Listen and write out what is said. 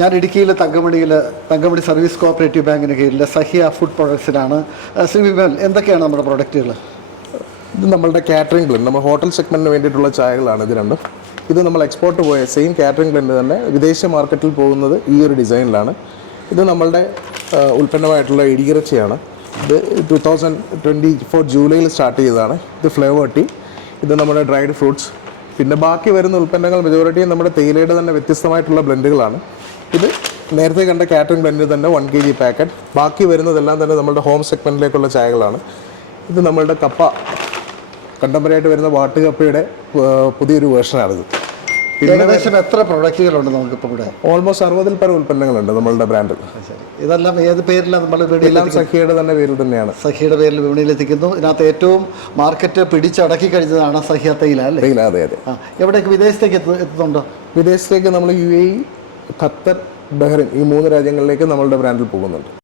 ഞാൻ ഇടുക്കിയിൽ തങ്കമണിയിൽ Thankamani service cooperative ബാങ്കിന് കീഴിലെ സഹിയ ഫുഡ് പ്രൊഡക്ട്സിലാണ് ശ്രീ വിമൽ എന്തൊക്കെയാണ് നമ്മുടെ പ്രൊഡക്റ്റുകൾ? ഇത് നമ്മളുടെ കാറ്ററിംഗ് ബ്ലെൻഡ്. നമ്മൾ ഹോട്ടൽ സെഗ്മെന്റിന് വേണ്ടിയിട്ടുള്ള ചായകളാണ് ഇത് രണ്ടും. ഇത് നമ്മൾ എക്സ്പോർട്ട് പോയ സെയിം കാറ്ററിംഗ് ബ്ലെൻഡ് തന്നെ വിദേശ മാർക്കറ്റിൽ പോകുന്നത് ഈ ഒരു ഡിസൈനിലാണ്. ഇത് നമ്മളുടെ ഉൽപ്പന്നമായിട്ടുള്ള ഇടിയിറച്ചിയാണ്. ഇത് ടു തൗസൻഡ് ട്വന്റി ഫോർ ജൂലൈയിൽ സ്റ്റാർട്ട് ചെയ്തതാണ്. ഇത് ഫ്ലേവർ ടീ. ഇത് നമ്മുടെ ഡ്രൈഡ് ഫ്രൂട്ട്സ്. പിന്നെ ബാക്കി വരുന്ന ഉൽപ്പന്നങ്ങൾ മെജോറിറ്റിയും നമ്മുടെ തേയിലയുടെ തന്നെ വ്യത്യസ്തമായിട്ടുള്ള ബ്ലെൻഡുകളാണ്. ഇത് നേരത്തെ കണ്ട കാറ്ററിംഗ് ബ്ലെൻഡിൽ തന്നെ വൺ കെ ജി പാക്കറ്റ് ബാക്കി വരുന്നതെല്ലാം തന്നെ നമ്മുടെ ഹോം സെഗ്മെന്റിലേക്കുള്ള ചായകളാണ്. ഇത് നമ്മളുടെ കപ്പ. കണ്ടംപററി ആയിട്ട് വരുന്ന വാട്ട് കപ്പയുടെ പുതിയൊരു വേർഷനാണിത് ഏകദേശം എത്ര പ്രൊഡക്റ്റുകളുണ്ട് നമുക്കിപ്പോൾ ഇവിടെ? ഓൾമോസ്റ്റ് അറുപതിൽ പരം ഉൽപ്പന്നങ്ങളുണ്ട് നമ്മളുടെ ബ്രാൻഡ് ഇതെല്ലാം ഏത് പേരിലാണ് നമ്മൾ എല്ലാം സഖിയുടെ തന്നെ പേരിൽ തന്നെയാണ്. സഖിയുടെ പേരിൽ വിപണിയിൽ എത്തിക്കുന്നു. ഇതിനകത്ത് ഏറ്റവും മാർക്കറ്റ് പിടിച്ചടക്കി കഴിഞ്ഞതാണ് സഹിയ തൈല അല്ലേ? അതെ അതെ. എവിടെയൊക്കെ എവിടേക്ക് വിദേശത്തേക്ക് എത്തുന്നുണ്ടോ? വിദേശത്തേക്ക് നമ്മൾ യു എ ഖത്തർ ബഹ്റിൻ ഈ മൂന്ന് രാജ്യങ്ങളിലേക്ക് നമ്മളുടെ ബ്രാൻഡിൽ പോകുന്നുണ്ട്.